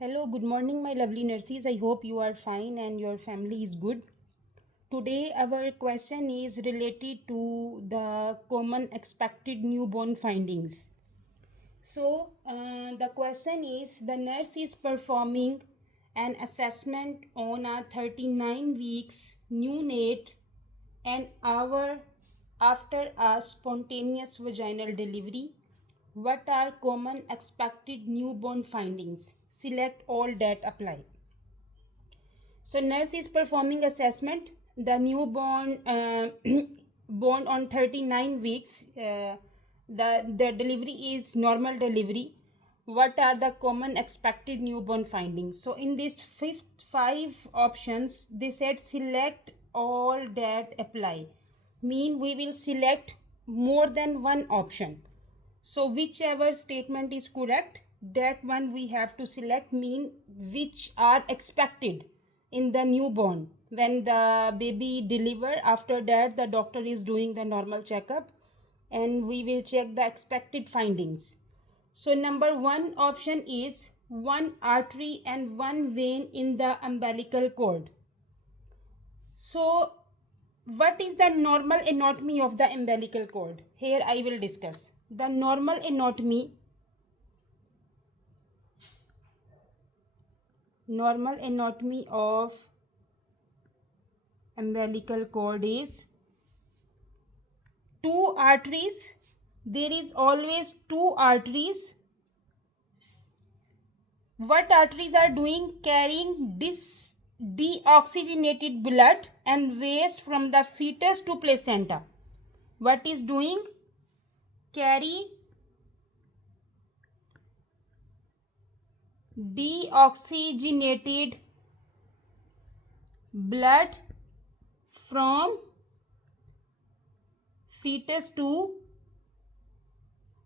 Hello, good morning, my lovely nurses. I hope you are fine and your family is good. Today, our question is related to the common expected newborn findings. The question is the nurse is performing an assessment on a 39 weeks neonate an hour after a spontaneous vaginal delivery. What are common expected newborn findings? Select all that apply. So nurse is performing assessment. The newborn born on 39 weeks. The delivery is normal delivery. What are the common expected newborn findings? So in this fifth five options, they said select all that apply. Mean we will select more than one option. So whichever statement is correct, that one we have to select, mean which are expected in the newborn. When the baby deliver, after that the doctor is doing the normal checkup and we will check the expected findings. So number one option is one artery and one vein in the umbilical cord. So what is the normal anatomy of the umbilical cord? Here I will discuss. The normal anatomy of umbilical cord is two arteries. There is always two arteries. What arteries are doing? Carrying this deoxygenated blood and waste from the fetus to placenta. What is doing? Carry deoxygenated blood from fetus to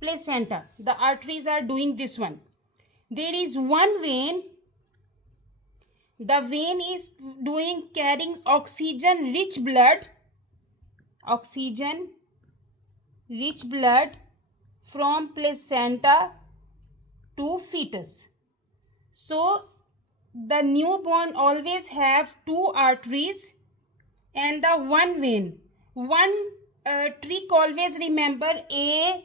placenta. The arteries are doing this one. There is one vein. The vein is doing carrying oxygen rich blood from placenta to fetus. So the newborn always have two arteries and the one vein. One trick, always remember AVA,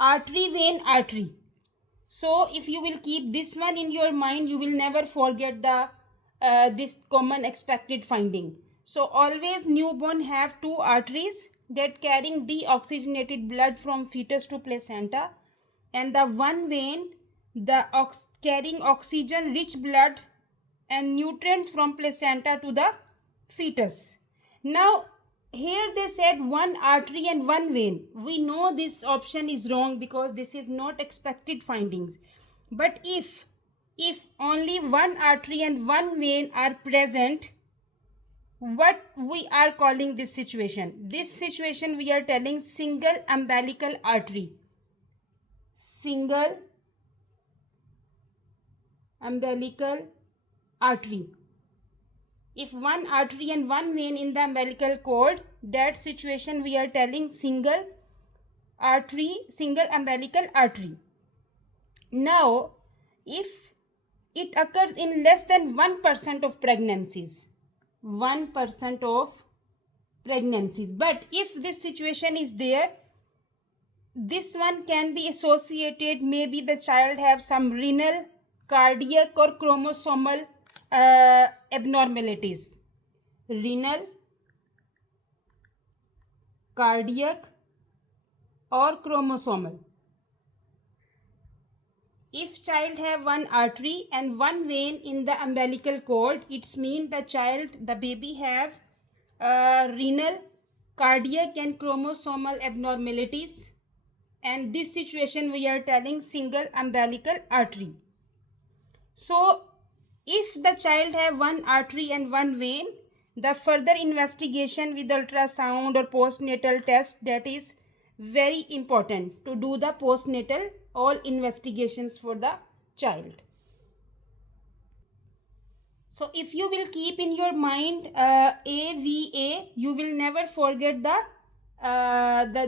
artery vein artery. So if you will keep this one in your mind, you will never forget the this common expected finding. So always newborn have two arteries that carrying deoxygenated blood from fetus to placenta, and the one vein the carrying oxygen rich blood and nutrients from placenta to the fetus. Now here they said one artery and one vein. We know this option is wrong because this is not expected findings. But if only one artery and one vein are present, what we are calling this situation? This situation we are telling single umbilical artery. Single umbilical artery. If one artery and one vein in the umbilical cord, that situation we are telling single umbilical artery. Now if it occurs in less than 1% of pregnancies, 1% of pregnancies, but if this situation is there, this one can be associated, maybe the child have some renal, cardiac or chromosomal abnormalities. Renal, cardiac or chromosomal. If child have one artery and one vein in the umbilical cord, it means the baby have renal, cardiac and chromosomal abnormalities, and this situation we are telling single umbilical artery. So if the child have one artery and one vein, the further investigation with ultrasound or postnatal test, that is very important to do the postnatal all investigations for the child. So if you will keep in your mind AVA, you will never forget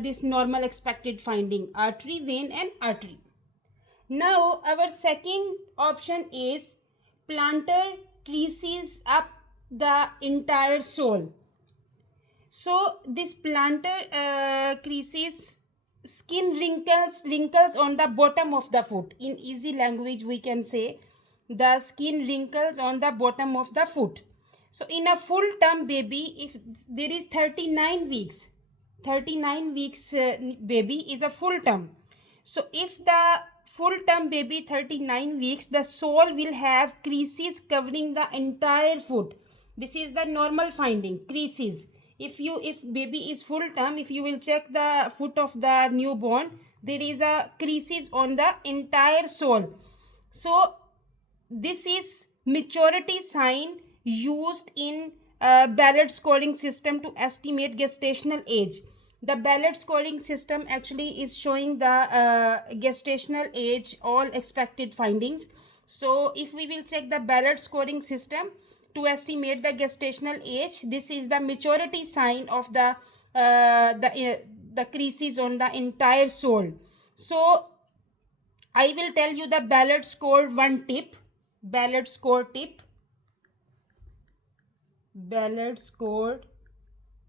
this normal expected finding, artery, vein and artery. Now our second option is plantar creases up the entire sole. So this plantar creases skin wrinkles on the bottom of the foot. In easy language we can say the skin wrinkles on the bottom of the foot. So in a full term baby, if there is 39 weeks, 39 weeks baby is a full term. So if the full term baby 39 weeks, the sole will have creases covering the entire foot. This is the normal finding, creases. If baby is full term, if you will check the foot of the newborn, there is a creases on the entire sole. So this is maturity sign used in Ballard scoring system to estimate gestational age. The Ballard scoring system actually is showing the gestational age, all expected findings. So if we will check the Ballard scoring system to estimate the gestational age, this is the maturity sign of the creases on the entire sole. So I will tell you the Ballard score one tip. Ballard score tip. Ballard score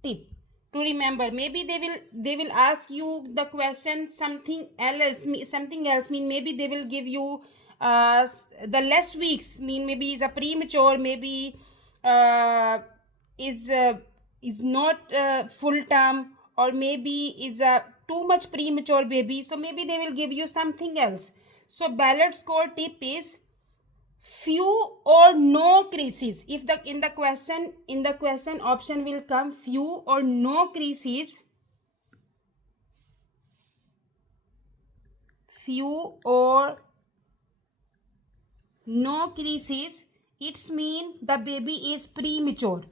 tip. To remember, maybe they will ask you the question something else mean maybe they will give you the less weeks mean maybe is a premature, maybe is not full term, or maybe is a too much premature baby, so maybe they will give you something else. So Ballard score tip is few or no creases. If the in the question option will come few or no creases, few or no creases, it's mean the baby is premature.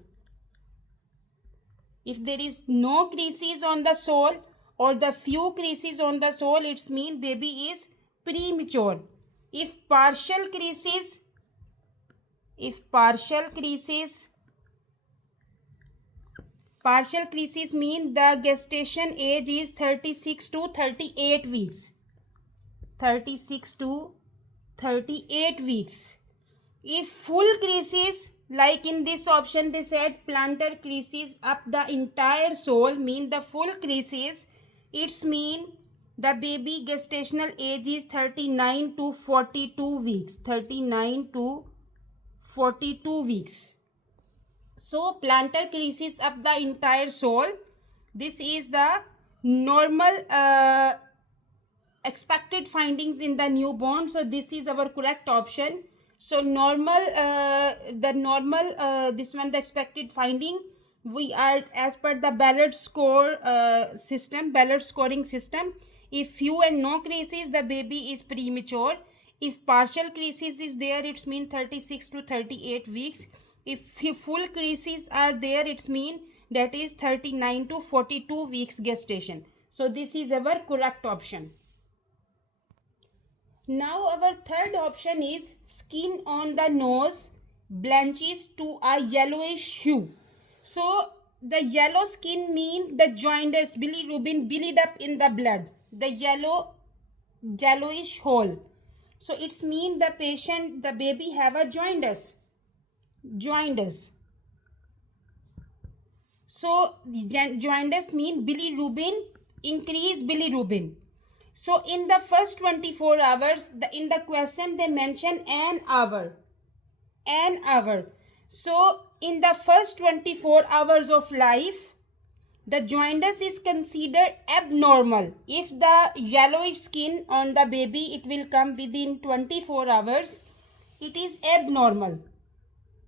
If there is no creases on the sole or the few creases on the sole, it's mean baby is premature. If partial creases mean the gestation age is 36 to 38 weeks. 36 to 38 weeks. If full creases, like in this option they said plantar creases up the entire sole, mean the full creases, it's mean the baby gestational age is 39 to 42 weeks. 39 to 42 weeks. So plantar creases up the entire sole, this is the normal expected findings in the newborn. So this is our correct option. So this one the expected finding, we are as per the Ballard score Ballard scoring system. If few and no creases, the baby is premature. If partial creases is there, it's mean 36 to 38 weeks. If full creases are there, it's mean that is 39 to 42 weeks gestation. So this is our correct option. Now our third option is skin on the nose blanches to a yellowish hue. So the yellow skin mean the jaundice, bilirubin build up in the blood, the yellowish hole. So it's mean the baby have a jaundice. So jaundice mean increase bilirubin. So in the first 24 hours, in the question they mention an hour. So in the first 24 hours of life, the jaundice is considered abnormal. If the yellowish skin on the baby, it will come within 24 hours, it is abnormal.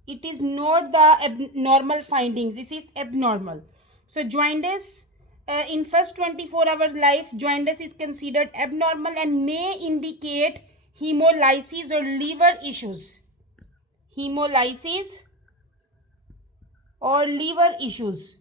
It is not the abnormal findings. This is abnormal. So jaundice in first 24 hours life, jaundice is considered abnormal and may indicate hemolysis or liver issues. Hemolysis or liver issues.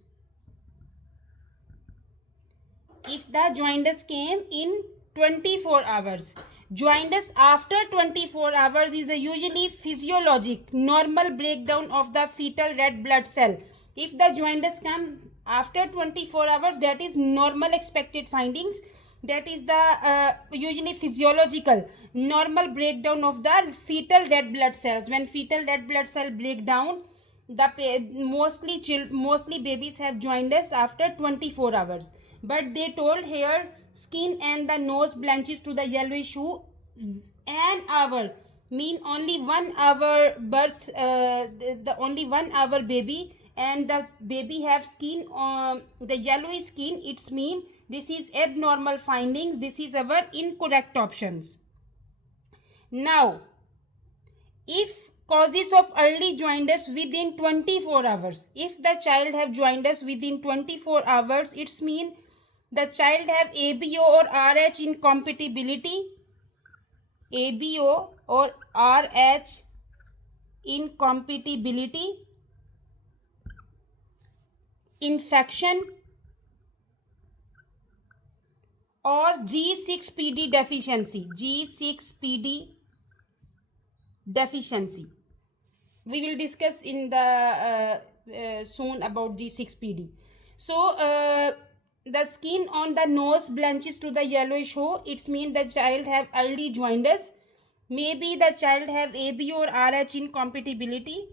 If the jaundice came in 24 hours. Jaundice after 24 hours is a usually physiologic, normal breakdown of the fetal red blood cell. If the jaundice comes after 24 hours, that is normal expected findings. That is the usually physiological. normal breakdown of the fetal red blood cells. When fetal red blood cell break down, mostly babies have jaundice after 24 hours. But they told here skin and the nose blanches to the yellowish hue an hour, mean only 1 hour birth, the only 1 hour baby, and the baby have skin the yellowish skin. It's mean this is abnormal findings. This is our incorrect options. Now, if causes of early jaundice within 24 hours, if the child have jaundice within 24 hours, it's mean the child have ABO or RH incompatibility, ABO or RH incompatibility, infection, or G6PD deficiency. G6PD deficiency. We will discuss in the soon about G6PD. So the skin on the nose blanches to the yellowish hue. It's mean the child have early jaundice. Maybe the child have ABO or RH incompatibility.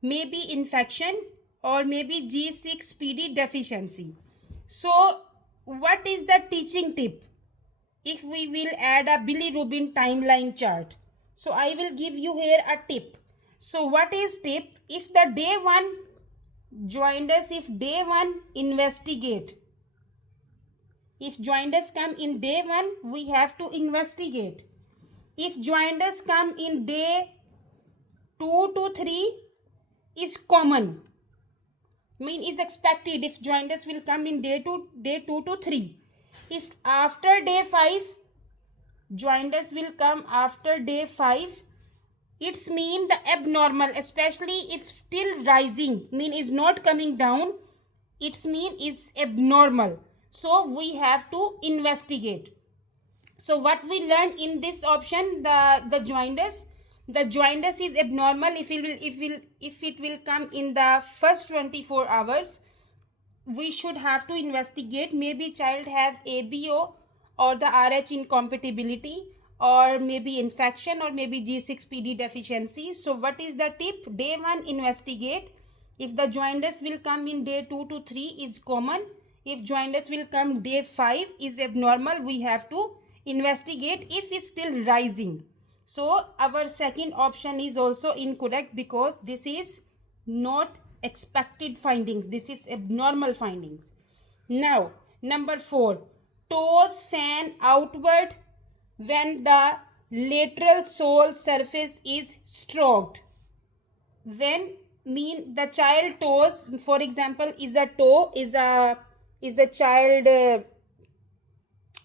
Maybe infection, or maybe G6PD deficiency. So what is the teaching tip if we will add a bilirubin timeline chart? So I will give you here a tip. So what is tip? If the day 1 jaundice, if day 1 investigate. If jaundice come in day 1, we have to investigate. If jaundice come in day 2 to 3 is common. Mean is expected if jaundice will come in day 2 to 3. If after day 5 jaundice will come after day 5, it's mean the abnormal, especially if still rising, mean is not coming down, it's mean is abnormal. So we have to investigate. So what we learned in this option, the jaundice is abnormal if it will come in the first 24 hours. We should have to investigate. Maybe child have ABO or the RH incompatibility, or maybe infection, or maybe G6PD deficiency. So what is the tip? Day 1 investigate. If the jaundice will come in day 2 to 3 is common. If jaundice will come day 5 is abnormal, we have to investigate if it's still rising. So our second option is also incorrect, because this is not expected findings, this is abnormal findings. Now number 4, toes fan outward when the lateral sole surface is stroked. When mean the child toes, for example, is a toe, is a child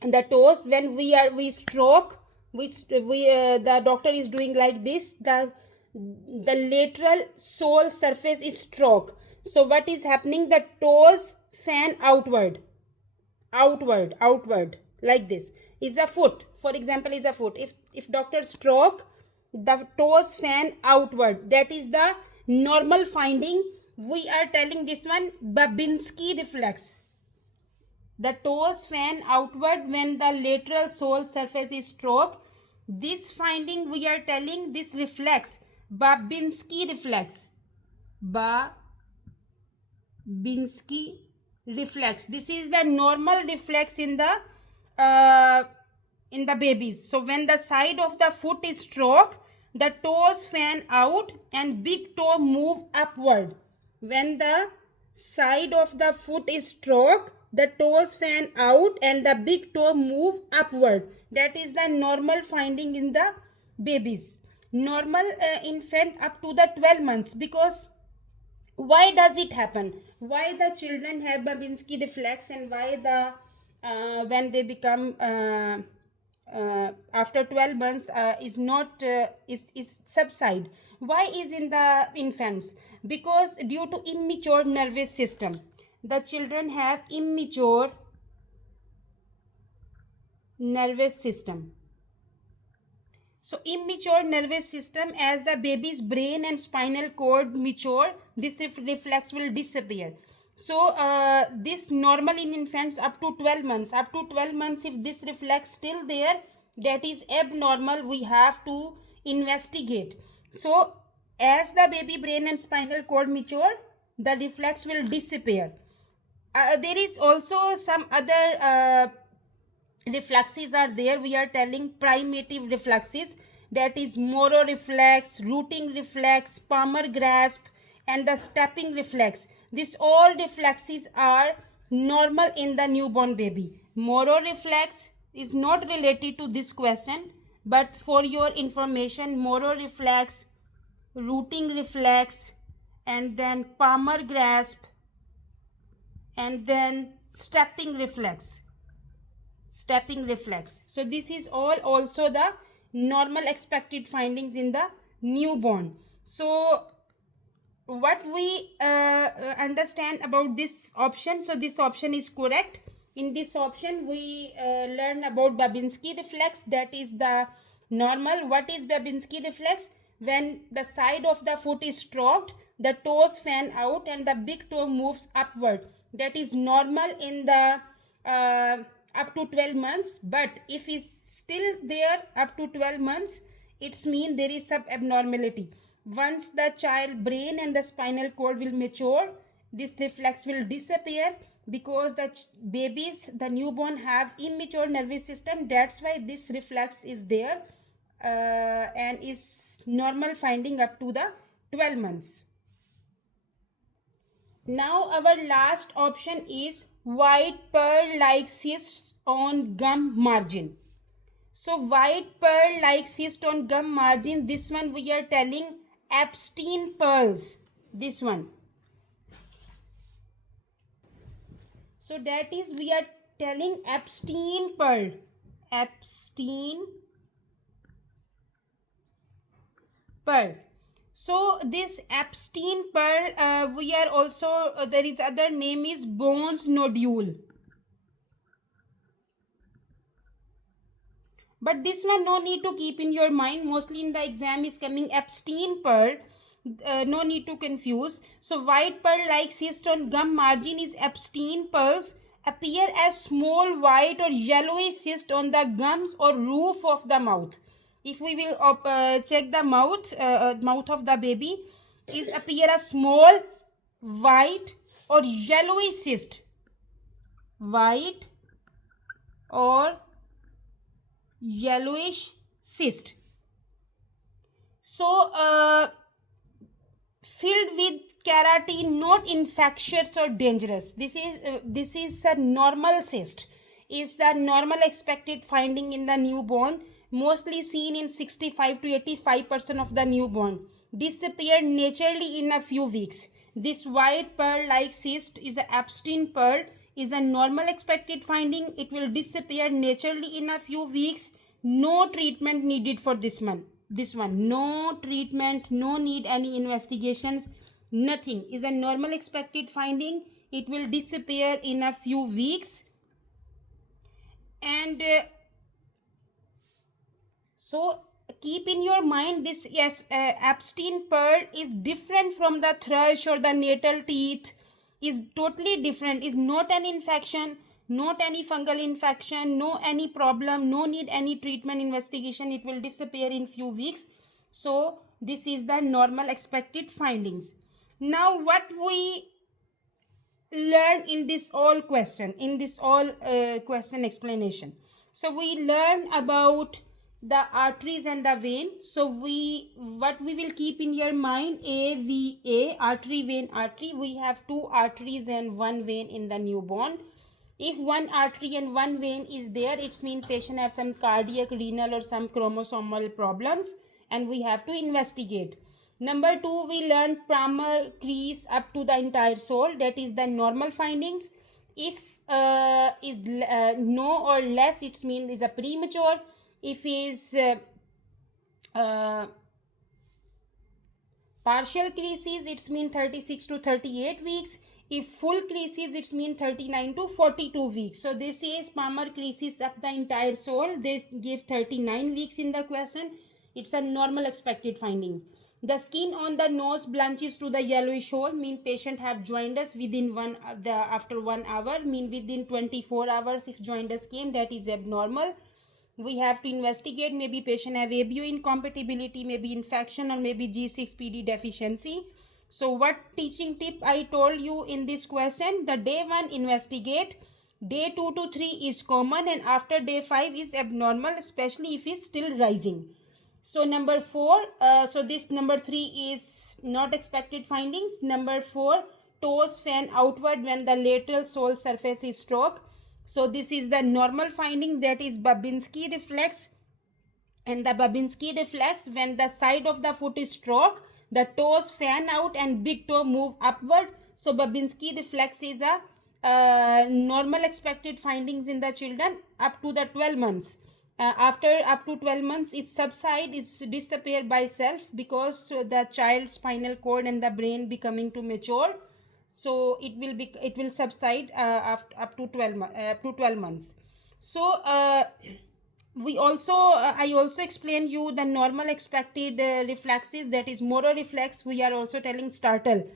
the toes, when we stroke, the doctor is doing like this, the lateral sole surface is stroke. So what is happening? The toes fan outward like this. Is a foot, for example, is a foot. If doctor stroke, the toes fan outward, that is the normal finding. We are telling this one Babinski reflex. The toes fan outward when the lateral sole surface is stroke. This finding we are telling this reflex Babinski reflex. Babinski reflex. This is the normal reflex in the babies. So when the side of the foot is stroke, the toes fan out and big toe move upward. When the side of the foot is stroke, the toes fan out and the big toe move upward. That is the normal finding in the babies. Normal infant up to the 12 months. Because why does it happen? Why the children have Babinski reflex, and why the when they become after 12 months is not is subside? Why is in the infants? Because due to immature nervous system. The children have immature nervous system. So immature nervous system, as the baby's brain and spinal cord mature, this reflex will disappear. So this normal in infants up to 12 months. Up to 12 months, if this reflex still there, that is abnormal, we have to investigate. So as the baby brain and spinal cord mature, the reflex will disappear. There is also some other reflexes are there. We are telling primitive reflexes, that is Moro reflex, rooting reflex, palmar grasp, and the stepping reflex. These all reflexes are normal in the newborn baby. Moro reflex is not related to this question, but for your information, Moro reflex, rooting reflex, and then palmar grasp, and then stepping reflex. So this is all also the normal expected findings in the newborn. So what we understand about this option, so this option is correct. In this option we learn about Babinski reflex, that is the normal. What is Babinski reflex? When the side of the foot is stroked, the toes fan out and the big toe moves upward. That is normal in the up to 12 months. But if is still there up to 12 months, it's mean there is some abnormality. Once the child brain and the spinal cord will mature, this reflex will disappear, because the babies, the newborn, have immature nervous system. That's why this reflex is there and is normal finding up to the 12 months. Now our last option is white pearl like cysts on gum margin. So white pearl like cyst on gum margin, this one we are telling Epstein pearls, this one. So that is, we are telling Epstein pearl, Epstein pearl. So this Epstein pearl, we are also, there is other name is Bones nodule. But this one no need to keep in your mind. Mostly in the exam is coming Epstein pearl. No need to confuse. So white pearl like cyst on gum margin is Epstein pearls, appear as small white or yellowish cyst on the gums or roof of the mouth. If we will check the mouth of the baby, is appear a small white or yellowish cyst, white or yellowish cyst. So filled with keratin, not infectious or dangerous. This is a normal cyst, is the normal expected finding in the newborn, mostly seen in 65 to 85% of the newborn. Disappear naturally in a few weeks. This white pearl like cyst is a Epstein pearl, is a normal expected finding. It will disappear naturally in a few weeks. No treatment needed for this one. No treatment, no need any investigations, nothing. Is a normal expected finding. It will disappear in a few weeks. And so keep in your mind this, yes, Epstein pearl is different from the thrush or the natal teeth, is totally different, is not an infection, not any fungal infection, no any problem, no need any treatment investigation. It will disappear in few weeks. So this is the normal expected findings. Now what we learn in this all question, question explanation. So we learn about the arteries and the vein. So what we will keep in your mind, AVA, artery, vein, artery. We have two arteries and one vein in the newborn. If one artery and one vein is there, it means patient have some cardiac, renal or some chromosomal problems, and we have to investigate. Number 2, we learned palmar crease up to the entire sole. That is the normal findings. If is no or less, it means is a premature. If is partial creases, it means 36 to 38 weeks. If full creases, it means 39 to 42 weeks. So this is palmar creases up the entire sole. They give 39 weeks in the question. It's a normal expected findings. The skin on the nose blanches to the yellowish hole, mean patient have jaundice within after 1 hour, mean within 24 hours if jaundice came, that is abnormal. we have to investigate, maybe patient have ABO incompatibility, maybe infection, or maybe G6PD deficiency. So what teaching tip I told you in this question? The day 1 investigate, day 2 to 3 is common, and after day 5 is abnormal, especially if it's still rising. So number 4, so this number 3 is not expected findings. Number 4, toes fan outward when the lateral sole surface is stroke. So this is the normal finding, that is Babinski reflex. And the Babinski reflex, when the side of the foot is stroke, the toes fan out and big toe move upward. So Babinski reflex is a normal expected findings in the children up to the 12 months. After up to 12 months, it subside, it's disappear by self, because the child's spinal cord and the brain becoming to mature. So it will subside after up to 12 months. So we also I also explain you the normal expected reflexes, that is Moro reflex. We are also telling startle,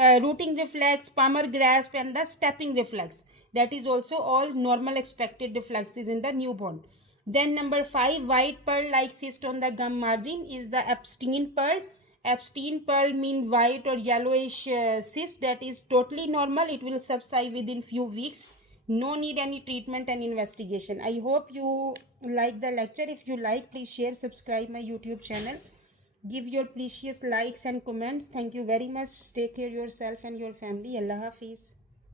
rooting reflex, palmar grasp, and the stepping reflex. That is also all normal expected reflexes in the newborn. Then number 5, white pearl like cyst on the gum margin is the Epstein pearl. Epstein pearl mean white or yellowish cyst, that is totally normal. It will subside within few weeks. No need any treatment and investigation. I hope you like the lecture. If you like, please share, subscribe my YouTube channel. Give your precious likes and comments. Thank you very much. Take care yourself and your family. Allah Hafiz.